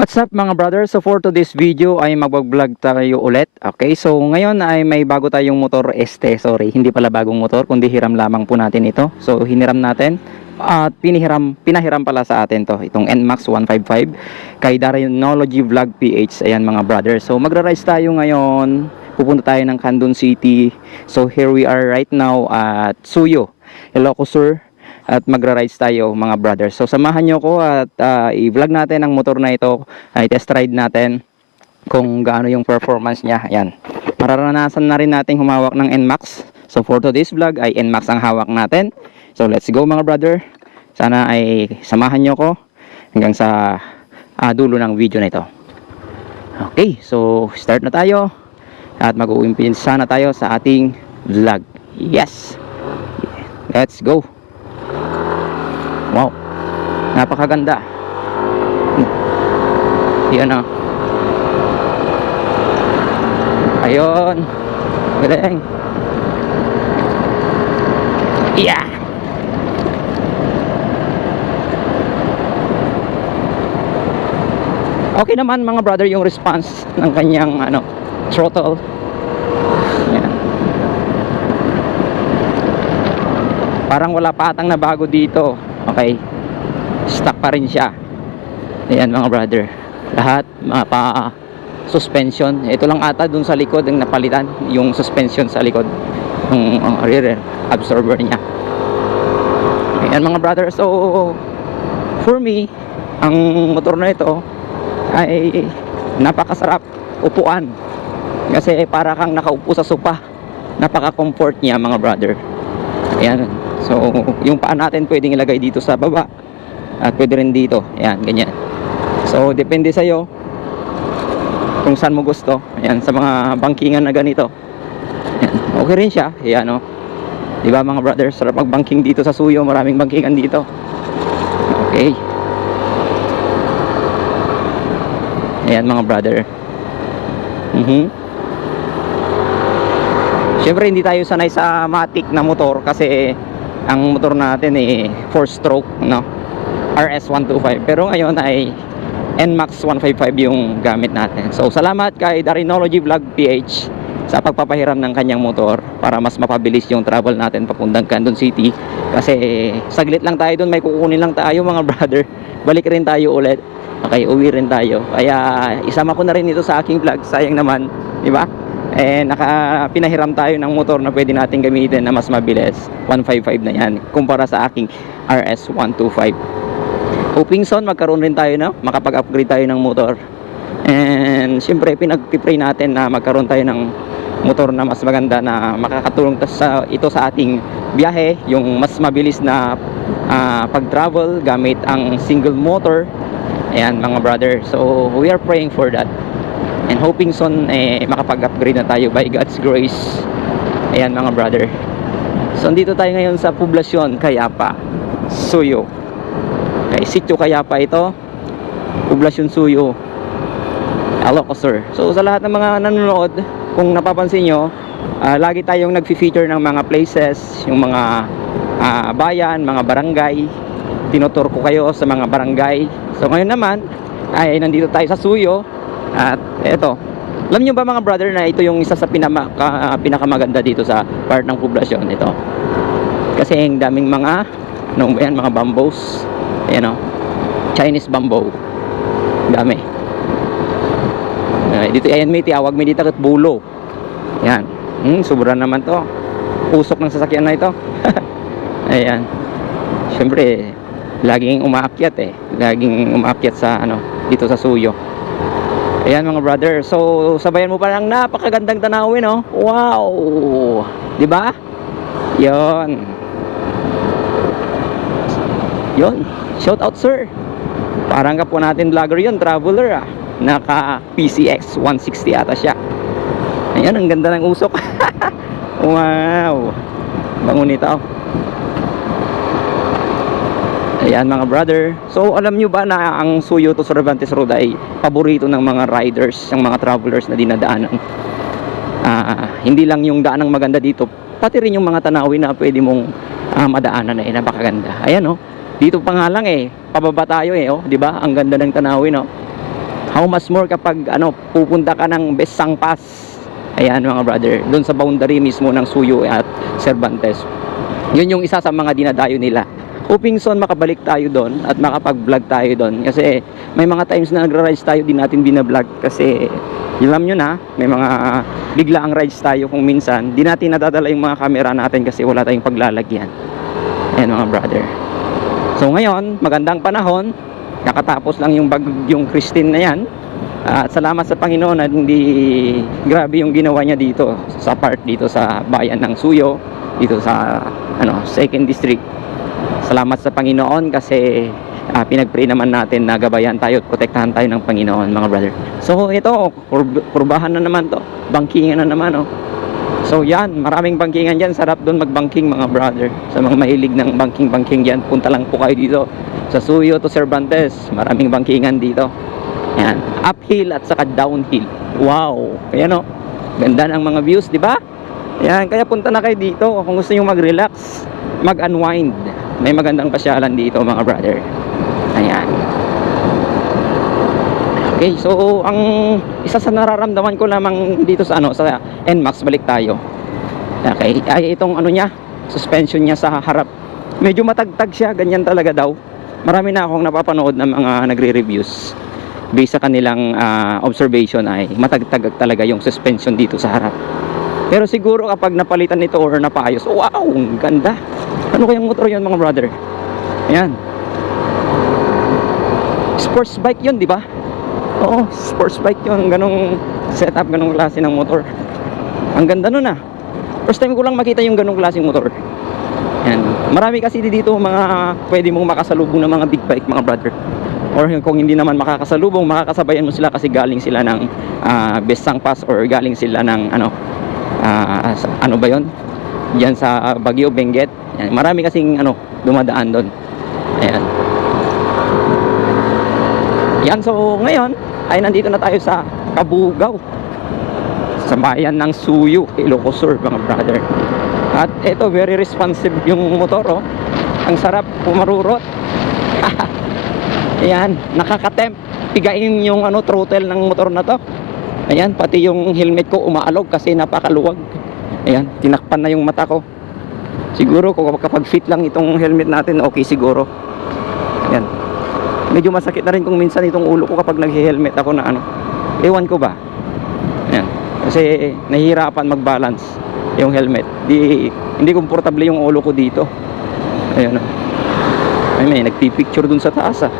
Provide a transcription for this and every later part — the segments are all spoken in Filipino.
What's up mga brother? So for today's video ay mag-vlog tayo ulit. Okay, so ngayon ay may bago tayong motor este. Sorry, hindi pala bagong motor kundi hiram lamang po natin ito. So hiniram natin at pinihiram, pinahiram pala sa atin to. Itong NMAX 155 kay Darinology Vlog PH. Ayan mga brother. So magra-rise tayo ngayon. Pupunta tayo ng Candon City. So here we are right now at Suyo. Ilocos Sur at magra-rides tayo mga brothers. So samahan nyo ko at ah, i-vlog natin ang motor na ito, ay test ride natin kung gaano yung performance niya. Ayan. Mararanasan na rin natin humawak ng NMAX. So for today's vlog ay NMAX ang hawak natin. So let's go mga brother. Sana ay samahan nyo ko hanggang sa ah, dulo ng video na ito. Okay, so start na tayo at mag-uumpisa na tayo sa ating vlog. Yes! Let's go! Wow. Napakaganda. Yan o. Ayun. Galing. Yeah. Okay naman mga brother yung response ng kanyang ano throttle. Yan. Parang wala patang na bago dito. Okay. Stuck pa rin siya. Ayan mga brother. Lahat mga pa suspension. Ito lang ata dun sa likod ang napalitan. Yung suspension sa likod. Yung uh, rear absorber niya. Ayan mga brother. So, for me, ang motor na ito ay napakasarap upuan. Kasi para kang nakaupo sa sopa. Napaka-comfort niya mga brother. Ayan. So, yung paa natin pwedeng ilagay dito sa baba. At pwede rin dito. Ayan, ganyan. So, depende sa'yo kung saan mo gusto. Ayan, sa mga bangkingan na ganito. Ayan, okay rin siya. Ayan, no. Di ba mga brothers, sarap magbangking dito sa suyo. Maraming bangkingan dito. Okay. Ayan mga brother. Mhm. Siyempre hindi tayo sanay sa matic na motor kasi ang motor natin eh 4 stroke no? RS125 pero ngayon ay NMAX 155 yung gamit natin. So salamat kay Darinology Vlog PH sa pagpapahiram ng kanyang motor para mas mapabilis yung travel natin papuntang Candon City. Kasi saglit lang tayo doon may kukunin lang tayo mga brother. Balik rin tayo ulit. Okay uwi rin tayo. Kaya isama ko na rin ito sa aking vlog. Sayang naman. Di ba eh naka pinahiram tayo ng motor na pwede natin gamitin na mas mabilis. 155 na yan kumpara sa aking RS 125 hoping son magkaroon rin tayo na makapag-upgrade tayo ng motor. And syempre pinag-pray natin na magkaroon tayo ng motor na mas maganda na makakatulong sa ito sa ating biyahe yung mas mabilis na ah, pag-travel gamit ang single motor. Ayan mga brother. So we are praying for that and hoping son eh, makapag-upgrade na tayo by God's grace. Ayan mga brother. So dito tayo ngayon sa poblasyon Kayapa Suyo. Kay Sitio Kayapa ito. Poblasyon Suyo. Ilocos Sur so sa lahat ng mga nanonood kung napapansin nyo ah, lagi tayong nag-feature ng mga places yung mga ah, bayan, mga barangay. Tinutur ko kayo sa mga barangay. So ngayon naman ay nandito tayo sa Suyo at eto, alam nyo ba mga brother na ito yung isa sa pinama, ka, pinakamaganda dito sa part ng poblasyon ito. Kasi ang daming mga, ano ba yan, mga bamboos. Ayan o, Chinese bamboo. Dami. Uh, dito, ayan may tiawag may dito kat bulo. Ayan. Hmm, sobra naman to. Usok ng sasakyan na ito. ayan. Siyempre, laging umaakyat eh. Laging umaakyat sa ano, dito sa suyo. Ayan mga brother. So, sabayan mo pa lang napakagandang tanawin, no? Wow! 'Di ba? 'Yon. 'Yon. Shout out, sir. Parang ka po natin vlogger 'yon, traveler ah. Naka PCX 160 ata siya. Ayan, ang ganda ng usok. wow! Bango nito. Ayan mga brother. So alam nyo ba na ang Suyo to Cervantes Road ay paborito ng mga riders, ng mga travelers na dinadaanan. Ah, hindi lang yung daan ang maganda dito, pati rin yung mga tanawin na pwede mong ah, madaanan eh, napakaganda. Ayan oh. Dito pa nga lang eh, pababa tayo eh, oh, 'di ba? Ang ganda ng tanawin oh. How much more kapag ano, pupunta ka ng Besang Pass. Ayan mga brother, doon sa boundary mismo ng Suyo at Cervantes. Yun yung isa sa mga dinadayo nila. Hoping soon makabalik tayo doon at makapag-vlog tayo doon. Kasi may mga times na nagra-rides tayo din natin binablog kasi alam nyo na, may mga biglaang rides tayo kung minsan. Di natin nadadala yung mga camera natin kasi wala tayong paglalagyan. Ayan mga brother. So ngayon, magandang panahon. Kakatapos lang yung bagyong Christine na yan. At salamat sa Panginoon at hindi grabe yung ginawa niya dito sa part dito sa bayan ng Suyo, dito sa ano, second district. Salamat sa Panginoon kasi ah, pinag-pray naman natin na gabayan tayo at protektahan tayo ng Panginoon mga brother. So ito, kurb- kurbahan na naman to. Bangkingan na naman oh. So yan, maraming bangkingan dyan. Sarap doon magbangking mga brother. Sa mga mahilig ng bangking-bangking dyan, punta lang po kayo dito. Sa Suyo to Cervantes, maraming bangkingan dito. Yan, uphill at saka downhill. Wow, ayan o. Ganda ng mga views, di ba? Yan, kaya punta na kayo dito kung gusto nyo mag-relax, mag-unwind. May magandang pasyalan dito mga brother. Ayan. Okay, so ang isa sa nararamdaman ko lamang dito sa ano sa NMAX balik tayo. Okay, ay itong ano niya, suspension niya sa harap. Medyo matagtag siya, ganyan talaga daw. Marami na akong napapanood ng mga nagre-reviews. Based sa kanilang ah, observation ay matagtag talaga yung suspension dito sa harap. Pero siguro kapag napalitan nito or napaayos, wow, ang ganda. Ano kayang motor yun mga brother? Ayan. Sports bike yun, di ba? Oo, sports bike yun. Ganong setup, ganong klase ng motor. Ang ganda nun ah. First time ko lang makita yung ganong klaseng motor. Yan. Marami kasi dito mga pwede mong makasalubong ng mga big bike mga brother. Or kung hindi naman makakasalubong, makakasabayan mo sila kasi galing sila ng ah, Besang Pass or galing sila ng ano sa- ano ba yon? Diyan sa Baguio, Benguet. Yan. Marami kasing ano dumadaan doon. Ayan. Yan, so ngayon ay nandito na tayo sa Kabugaw. Sa bayan ng Suyo, Ilocos Sur, mga brother. At ito, very responsive yung motor, oh. Ang sarap pumarurot. Ayan, nakakatempt. Pigain yung ano, throttle ng motor na to. Ayan, pati yung helmet ko umaalog kasi napakaluwag. Ayan, tinakpan na yung mata ko. Siguro kung kapag fit lang itong helmet natin, okay siguro. Ayan. Medyo masakit na rin kung minsan itong ulo ko kapag nag-helmet ako na ano. Ewan ko ba? Ayan. Kasi nahihirapan mag-balance yung helmet. Di, hindi komportable yung ulo ko dito. Ayan. Ay, may nagpipicture dun sa taas ah.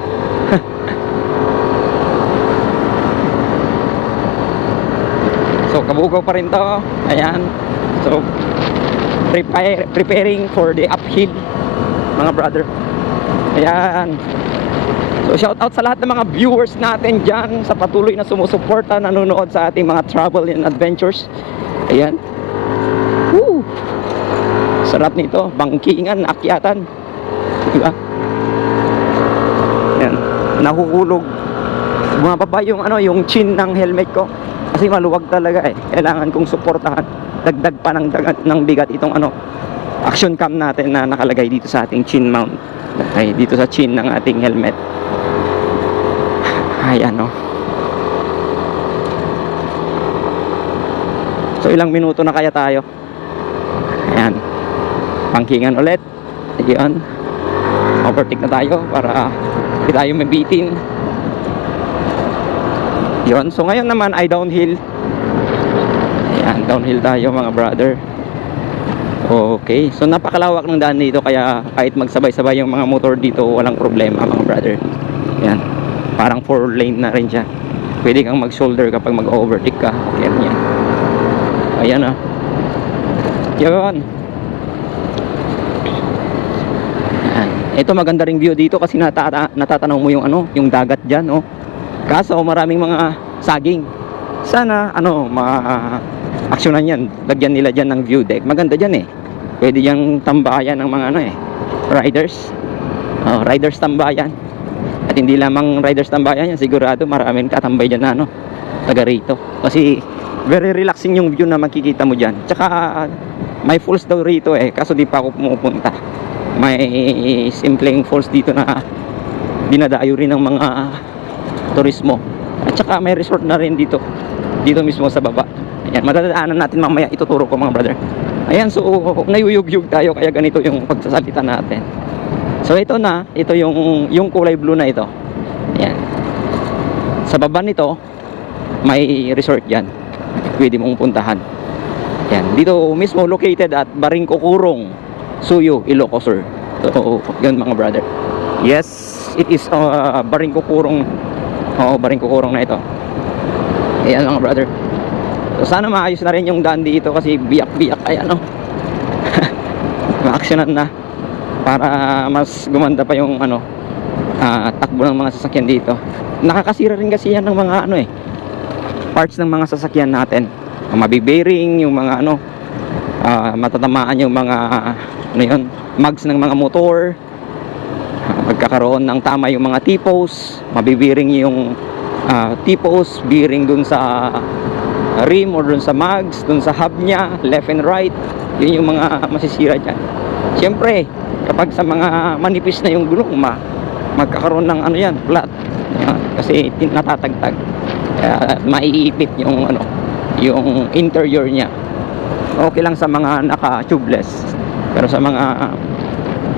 Kabugaw pa rin to. Ayan. So, prepare, preparing for the uphill mga brother. Ayan. So shout out sa lahat ng mga viewers natin dyan sa patuloy na sumusuporta, nanonood sa ating mga travel and adventures. Ayan. Woo! Sarap nito, bangkingan, akyatan. Diba? Ayan. Nahuhulog. Bumababa yung ano, yung chin ng helmet ko. Kasi maluwag talaga eh. Kailangan kong suportahan. Dagdag pa ng, dagat, ng bigat itong ano, action cam natin na nakalagay dito sa ating chin mount. Ay, dito sa chin ng ating helmet. Ayan no. So ilang minuto na kaya tayo? Ayan. Pangkingan ulit. Ayan. Overtake na tayo para hindi tayo mabitin. Yun. So ngayon naman ay downhill. Ayan, downhill tayo mga brother. Okay. So napakalawak ng daan dito kaya kahit magsabay-sabay yung mga motor dito, walang problema mga brother. Ayan. Parang four lane na rin siya. Pwede kang mag-shoulder kapag mag-overtake ka. Okay rin yan. Ayan ah. Yun. Ayan. Ito maganda ring view dito kasi natata natatanaw mo yung ano, yung dagat diyan, oh. Kaso maraming mga saging. Sana ano, ma aksyonan yan. Lagyan nila diyan ng view deck. Maganda diyan eh. Pwede yang tambayan ng mga ano eh, riders. Oh, riders tambayan. At hindi lamang riders tambayan yan, sigurado maraming katambay dyan na ano, taga rito. Kasi very relaxing yung view na makikita mo dyan. Tsaka may falls daw rito eh, kaso di pa ako pumupunta. May simpleng falls dito na dinadayo rin ng mga turismo. At saka may resort na rin dito. Dito mismo sa baba. Ayan, madadaanan natin mamaya ituturo ko mga brother. Ayan, so nayuyugyug tayo kaya ganito yung pagsasalita natin. So ito na, ito yung yung kulay blue na ito. Ayan. Sa baba nito, may resort yan. Pwede mong puntahan. Yan, dito mismo located at Baringkukurong, Suyo, Ilocos Sur. So, yun mga brother. Yes, it is uh, Baringkukurong. Oo, Baringkukurong na ito. Ayan mga brother. So, sana maayos na rin yung daan dito kasi biyak-biyak ay ano. Ma-actionan na para mas gumanda pa yung ano ah, takbo ng mga sasakyan dito. Nakakasira rin kasi yan ng mga ano eh parts ng mga sasakyan natin. Ang yung mga ano ah, matatamaan yung mga ano yun, mags ng mga motor. Ah, magkakaroon ng tama yung mga T-post, mabibearing yung ah, T-post, bearing dun sa rim or dun sa mags, dun sa hub niya, left and right. Yun yung mga masisira dyan. Siyempre, kapag sa mga manipis na yung gulong, ma magkakaroon ng ano yan, flat. Yan, kasi natatagtag. Kaya maiipit yung ano, yung interior niya. Okay lang sa mga naka-tubeless. Pero sa mga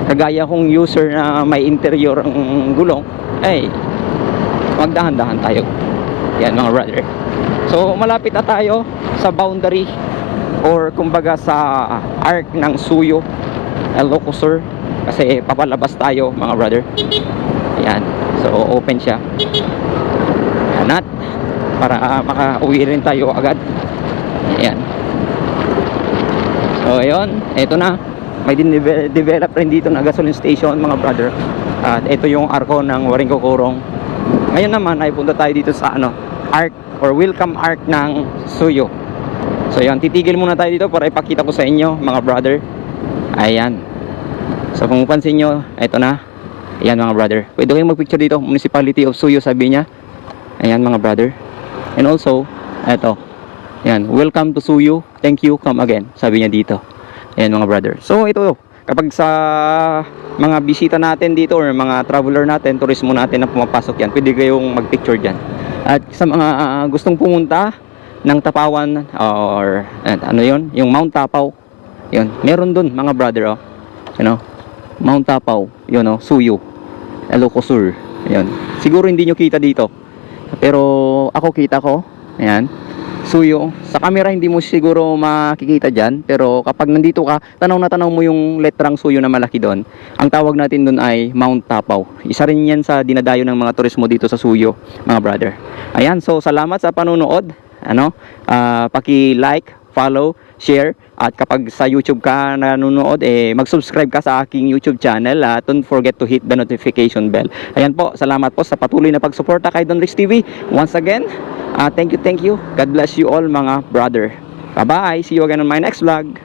kagaya kong user na may interior ang gulong, ay magdahan-dahan tayo. Yan mga brother. So malapit na tayo sa boundary or kumbaga sa arc ng Suyo Ilocos Sur kasi papalabas tayo mga brother. Ayan. So open siya. Ayan at para makauwi rin tayo agad. Ayan. So ayun, ito na. May din- develop rin dito na gasoline station mga brother. At ito yung arko ng Waringko Kurong. Ngayon naman ay punta tayo dito sa ano, arc or welcome arc ng Suyo. So yan, titigil muna tayo dito para ipakita ko sa inyo mga brother. Ayan. So kung pansin nyo, ito na. Ayan mga brother. Pwede kayong magpicture dito. Municipality of Suyo sabi niya. Ayan mga brother. And also, eto. Ayan, welcome to Suyo. Thank you, come again. Sabi niya dito. Ayan mga brother. So ito, kapag sa mga bisita natin dito or mga traveler natin, turismo natin na pumapasok yan, pwede kayong magpicture dyan. At sa mga ah, gustong pumunta ng Tapawan or eh, ano yon yung Mount Tapaw, yun, meron dun mga brother oh. You know, Mount Tapaw, yun oh, Suyo, Ilocos Sur. Yun. Siguro hindi nyo kita dito. Pero ako kita ko. Ayan. Suyo. Sa camera hindi mo siguro makikita dyan. Pero kapag nandito ka, tanaw na tanaw mo yung letrang Suyo na malaki doon. Ang tawag natin doon ay Mount Tapaw. Isa rin yan sa dinadayo ng mga turismo dito sa Suyo, mga brother. Ayan, so salamat sa panonood. Ano? Ah, paki-like, follow, share at kapag sa YouTube ka nanonood eh mag-subscribe ka sa aking YouTube channel at don't forget to hit the notification bell. Ayan po, salamat po sa patuloy na pagsuporta kay Don Rix TV. Once again, ah, thank you, thank you. God bless you all mga brother. Bye-bye. See you again on my next vlog.